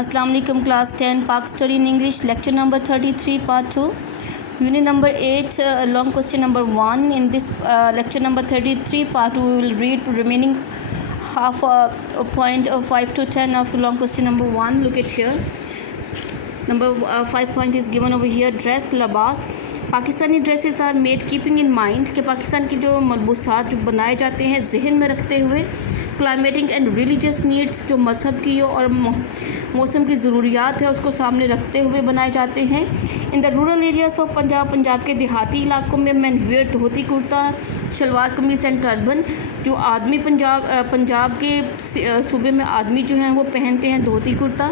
Assalamu alaikum class 10 Pak study in English lecture number 33 part 2 unit number 8 long question number 1. In this lecture number 33 part 2 we will read remaining half point 5 to 10 of long question number 1. Look at here. Number 5 point is given over here. Dress labas. Pakistani dresses are made keeping in mind कि पाकिस्तान के जो मलबूसात जो बनाए जाते हैं जहन में रखते हुए क्लाइमेटिक एंड रिलीजियस नीड्स जो मज़हब की और मौसम की ज़रूरियात है उसको सामने रखते हुए बनाए जाते हैं. In the rural areas of Punjab के देहाती इलाकों में man where dhoti kurta salwar kameez and turban. जो आदमी पंजाब के सूबे में आदमी जो हैं वो पहनते हैं धोती कुर्ता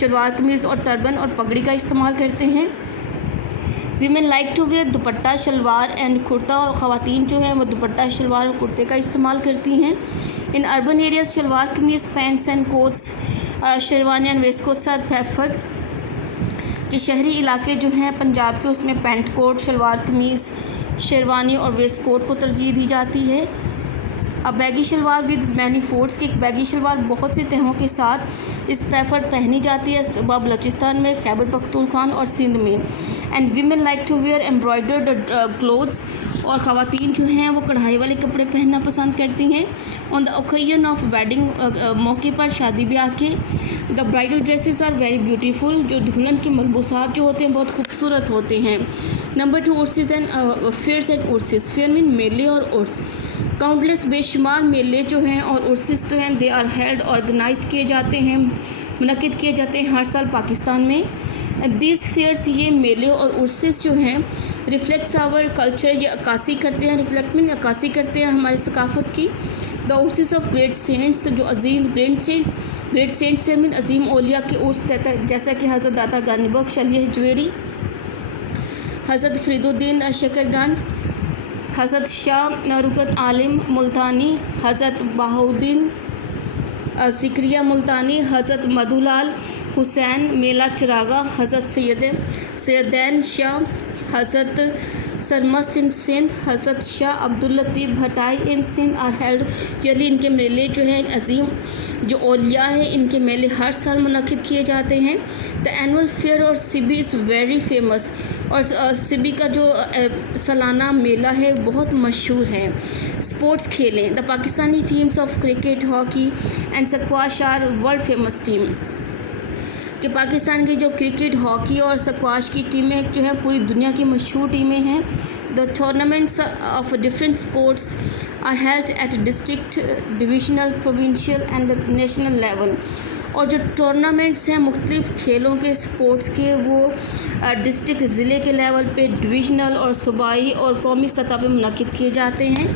शलवार कमीज़ और टर्बन और पगड़ी का इस्तेमाल करते हैं. Women like to wear dupatta shalwar and kurta और ख़वातीन जो हैं वो दुपट्टा शलवार और कुर्ते का इस्तेमाल करती हैं. In urban areas shalwar kameez pants and coats sherwani and waist coats are preferred कि शहरी इलाके जो हैं पंजाब के उसमें पैंट कोट शलवार कमीज़ शेरवानी और वेस्ट कोट को तरजीह दी जाती है. अब baggy shalwar with many folds की बैगी शलवार बहुत से तहों के साथ इस प्रेफर्ड पहनी जाती है सूबा बलूचिस्तान में खैबर पख्तूनख्वा और सिंध में. And women like to wear embroidered clothes और ख़वातीन जो हैं वो कढ़ाई वाले कपड़े पहनना पसंद करती हैं. On the occasion of wedding मौके पर शादी ब्याह के the bridal dresses are very beautiful. जो दुल्हन के मलबूसात जो होते हैं बहुत खूबसूरत होते हैं. नंबर 2 उर्सेस एंड फेयर्स एंड उर्सेस. फेयर मीन मेले और उर्स. काउंटलेस बेशुमार मेले जो हैं और उर्सेस जो हैं दे आर हेल्ड ऑर्गेनाइज किए जाते हैं मुनक़िद किए जाते हैं हर साल पाकिस्तान में. दिस फेयर्स ये मेले और उर्सेस जो हैं रिफ्लेक्ट्स आवर कल्चर ये अक्कासी करते हैं अक्कासी करते हैं हमारी सकाफ़त की. द उर्सेस ऑफ ग्रेट सेंट्स जो अजीम ग्रेट सेंट्स से मीन अजीम औलिया के उर्स जैसा कि हज़रत दाता गानी बख्श अली हजवेरी हज़रत फरीदुद्दीन शकरगंज हज़रत शाह रुकन आलिम मुल्तानी हज़रत बहाउद्दीन ज़िक्रिया मुल्तानी हज़रत मधुलाल हुसैन मेला चरागा हज़रत सैयदैन शाह हज़रत सरमस्त इन सिंध हज़रत शाह अब्दुल लतीफ़ भटाई इन सिंध आर हेल्ड ईयरली. इनके मेले जो हैं अजीम जो औलिया है इनके मेले हर साल मुनक़िद किए जाते हैं. द एनुअल फेयर और सिबी इज़ वेरी फेमस. और सिबी का जो सालाना मेला है बहुत मशहूर है. स्पोर्ट्स खेलें. The Pakistani teams of cricket hockey and squash are world famous team कि पाकिस्तान की जो क्रिकेट हॉकी और स्क्वाश की टीमें जो हैं पूरी दुनिया की मशहूर टीमें हैं. The tournaments of different sports are held at district divisional provincial and national level. और जो टूर्नामेंट्स हैं मुख्तलिफ़ खेलों के स्पोर्ट्स के वो डिस्ट्रिक्ट ज़िले के लेवल पे डिविजनल और सूबाई और कौमी सतह पे मुनक़िद किए जाते हैं.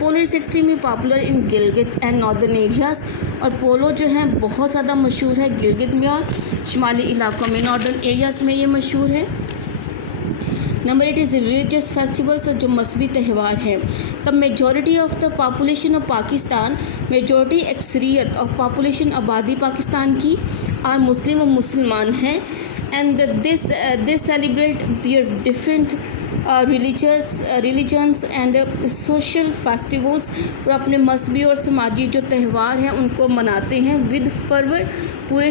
Polo is extremely popular in Gilgit and northern areas. और पोलो जो है बहुत ज़्यादा मशहूर है गिलगित में और शुमाली इलाकों में नॉर्दर्न एरियाज़ में ये मशहूर है. नंबर 8 इज़ रिलीजियस फेस्टिवल्स जो मजहबी त्यौहार हैं. The majority of the population of Pakistan majority एक्सरियत ऑफ पॉपुलेशन आबादी पाकिस्तान की आर मुस्लिम और मुसलमान हैं. And this celebrate their different religions and social festivals. और अपने मजहबी और समाजी जो त्यौहार हैं उनको मनाते हैं विद फरवर पूरे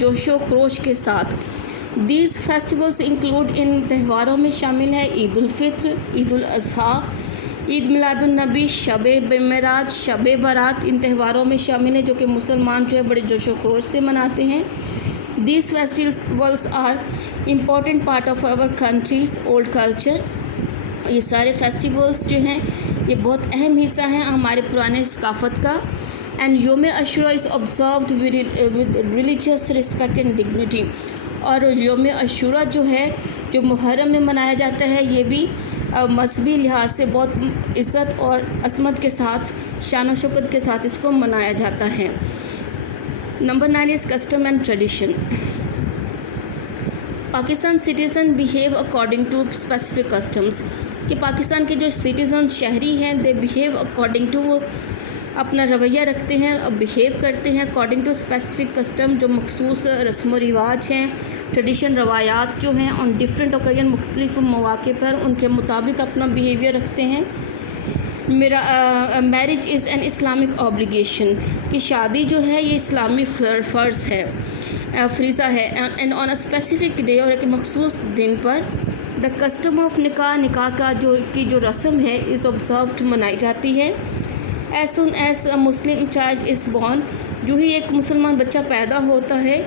जोशो खरोश के साथ. दीज फेस्टिवल्स इंक्लूड इन त्यौहारों में शामिल है ईद उल फित्र ईद उल अज़हा ईद मिलादुन नबी शब मेराज शब बारात. इन त्यौहारों में शामिल है जो कि मुसलमान जो है बड़े जोशो खरोश से मनाते हैं. These festivals are important part of our country's old culture. ये सारे फेस्टिवल्स जो हैं ये बहुत अहम हिस्सा हैं हमारे पुराने सकाफ़त का. एंड योम Ashura is observed with religious respect and dignity. और योम अशूरा जो है जो मुहर्रम में मनाया जाता है ये भी मजहबी लिहाज से बहुत इज़्ज़त और असमत के साथ शान व शौकत के साथ इसको मनाया जाता है. Number 9 is custom and tradition. Pakistan citizen behave according to specific customs कि पाकिस्तान के जो सिटीज़न शहरी हैं दे बिहेव अकॉर्डिंग टू वो अपना रवैया रखते हैं और बिहेव करते हैं अकॉर्डिंग टू स्पेसिफिक कस्टम जो मखसूस रस्म व रिवाज हैं ट्रेडिशन रवायात जो हैं ऑन डिफरेंट ओकेजन मुख्तलिफ मौक़े पर उनके मुताबिक अपना बिहेवियर रखते हैं. मेरा marriage is an Islamic obligation कि शादी जो है ये इस्लामी फ़र्ज़ है. فریضہ ہے. And on a specific day, اور ایک مخصوص دن پر دا کسٹم آف نکاح کا جو رسم ہے از آبزروڈ منائی جاتی ہے. As soon as a Muslim child is born, جو ہی ایک مسلمان بچہ پیدا ہوتا ہے،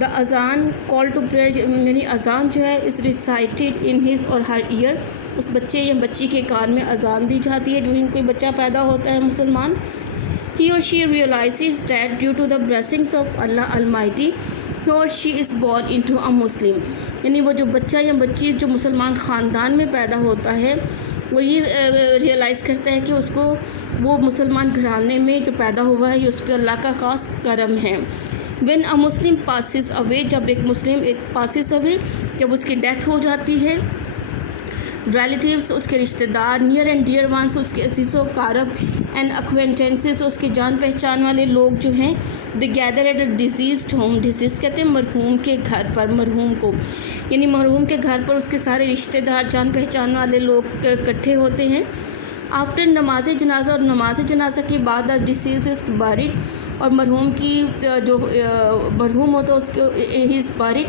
دا اذان کال ٹو پریئر، یعنی اذان جو ہے از recited in his or Hare year, اس بچے یا بچی کے کان میں اذان دی جاتی ہے جو ہی کوئی بچہ پیدا ہوتا ہے مسلمان. He or she realizes that due to the blessings of Allah Almighty, he or she is born into a Muslim. یعنی وہ جو بچہ یا بچی جو مسلمان خاندان میں پیدا ہوتا ہے، وہ یہ ریئلائز کرتا ہے کہ اس کو وہ مسلمان گھرانے میں جو پیدا ہوا ہے، یہ اس پہ اللہ کا خاص کرم ہے. When a Muslim passes away، جب ایک مسلم passes away، جب اس کی ڈیتھ ہو جاتی ہے، ریلیٹیوز اس کے رشتہ دار، نیئر اینڈ ڈیئر وانس اس کے عزیز و اقارب، اینڈ اکوینٹنسز اس کے جان پہچان والے لوگ جو ہیں، they gather at a deceased home. Deceased کہتے ہیں مرحوم کے گھر پر، مرحوم کو، یعنی مرحوم کے گھر پر اس کے سارے رشتہ دار، جان پہچان والے لوگ اکٹھے ہوتے ہیں. آفٹر نماز جنازہ، اور نماز جنازہ کے بعد ڈیزیز از بیریڈ، اور مرحوم کی جو مرحوم ہوتا ہے اس کو ہی از بیریڈ،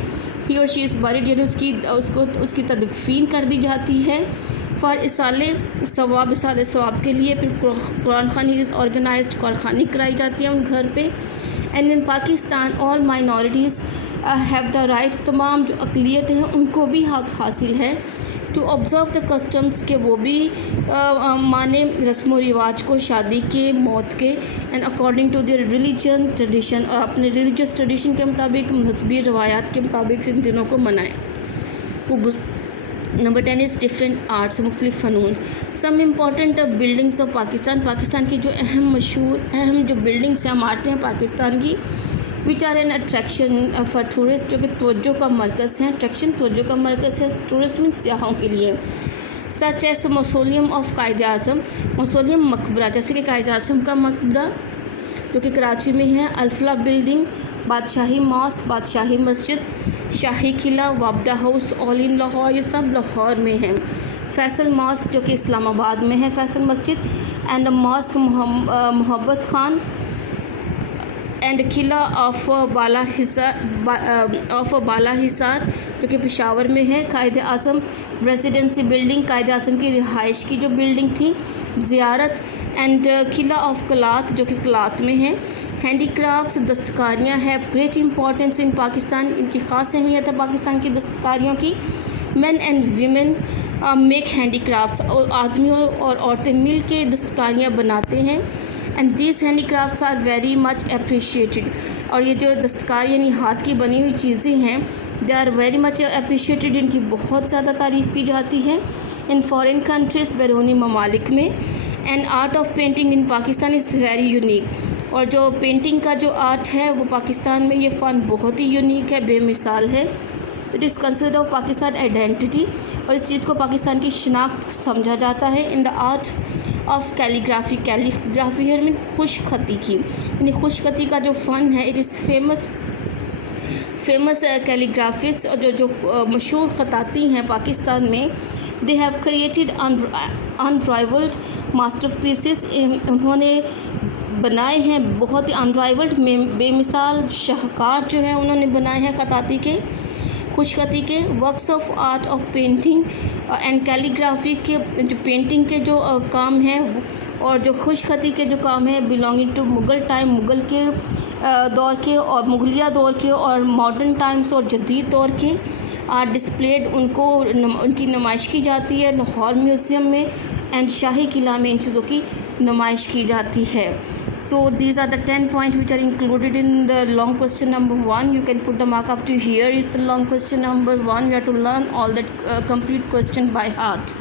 ہی اور شی از بیریڈ، یعنی اس کی تدفین کر دی جاتی ہے فار اصال ثواب کے لیے. پھر قرآن خوانی از آرگنائزڈ، قرآن خوانی کرائی جاتی ہے ان گھر پہ. And in Pakistan all minorities have the right, تمام جو اقلیت ہیں ان کو بھی حق حاصل ہے ٹو آبزرو دا کسٹمس، کہ وہ بھی مانے رسم و رواج کو، شادی کے، موت کے، and according to their religion tradition, اور اپنے ریلیجس ٹریڈیشن کے مطابق، مذہبی روایات کے مطابق ان دنوں کو منائیں. نمبر 10 از ڈفرینٹ آرٹس، مختلف فنون. Some important buildings of Pakistan, Pakistan کی جو اہم جو بلڈنگس ہیں، عمارتیں ہیں پاکستان کی، which are an attraction for tourist, جو کہ توجہ کا مرکز ہیں. اٹریکشن توجہ کا مرکز ہے ٹورسٹ میں، سیاحوں کے لیے. Such as موسولیم of Quaid Azam, موسولیم مقبرہ، جیسے کہ قائد اعظم کا مقبرہ جو کہ کراچی میں ہے. الفلا بلڈنگ، بادشاہی ماسک، بادشاہی مسجد، شاہی قلعہ، وابڈا ہاؤس، آل ان لاہور، یہ سب لاہور میں ہیں. فیصل ماسک جو کہ اسلام آباد میں ہے، فیصل مسجد، اینڈ ماسک محبت خان، اینڈ قلعہ آف بالا حصار جو کہ پشاور میں ہے. قائد اعظم ریزیڈنسی بلڈنگ، قائد اعظم کی رہائش کی جو بلڈنگ تھی. زیارت، اینڈ قلعہ آف کلات جو کہ کلات میں ہے. ہینڈی کرافٹس، دستکاریاں، have great importance in Pakistan, ان کی خاص اہمیت ہے پاکستان کی دستکاریوں کی. Men and women make handicrafts, اور آدمی اور عورتیں مل کے دستکاریاں بناتے ہیں. And these handicrafts are very much appreciated, اور یہ جو دستکاری یعنی ہاتھ کی بنی ہوئی چیزیں ہیں، they are very much appreciated, ان کی بہت زیادہ تعریف کی جاتی ہے. ان فارن کنٹریز، بیرونی ممالک میں. And art of painting in Pakistan is very unique, اور جو پینٹنگ کا جو آرٹ ہے وہ پاکستان میں، یہ فن بہت ہی یونیک ہے، بے مثال ہے. It is consider of Pakistan identity, اور اس چیز کو پاکستان کی شناخت سمجھا جاتا ہے. In the art of calligraphy, calligraphy ہے خوش خطی کی، یعنی خوش خطی کا جو فن ہے. اٹ از فیمس کیلیگرافسٹ، اور جو مشہور خطاطی ہیں پاکستان میں، they have created unrivalled masterpieces, انہوں نے بنائے ہیں بہت ہی انرائیولڈ، بے مثال شاہکار جو ہیں انہوں نے بنائے ہیں خطاطی کے، خوش خطی کے. Works of art of painting and calligraphy کے جو پینٹنگ کے جو کام ہیں اور جو خوش خطی کے جو کام ہیں، belonging to Mughal time, Mughal کے دور کے اور مغلیہ دور کے اور ماڈرن ٹائمز اور جدید دور کے، آر ڈسپلیڈ، ان کی نمائش کی جاتی ہے لاہور میوزیم میں. اینڈ شاہی قلعہ میں ان چیزوں کی نمائش کی جاتی ہے. So these are the 10 points which are included in the long question number 1. You can put the mark up to here is the long question number 1. You have to learn all that complete question by heart.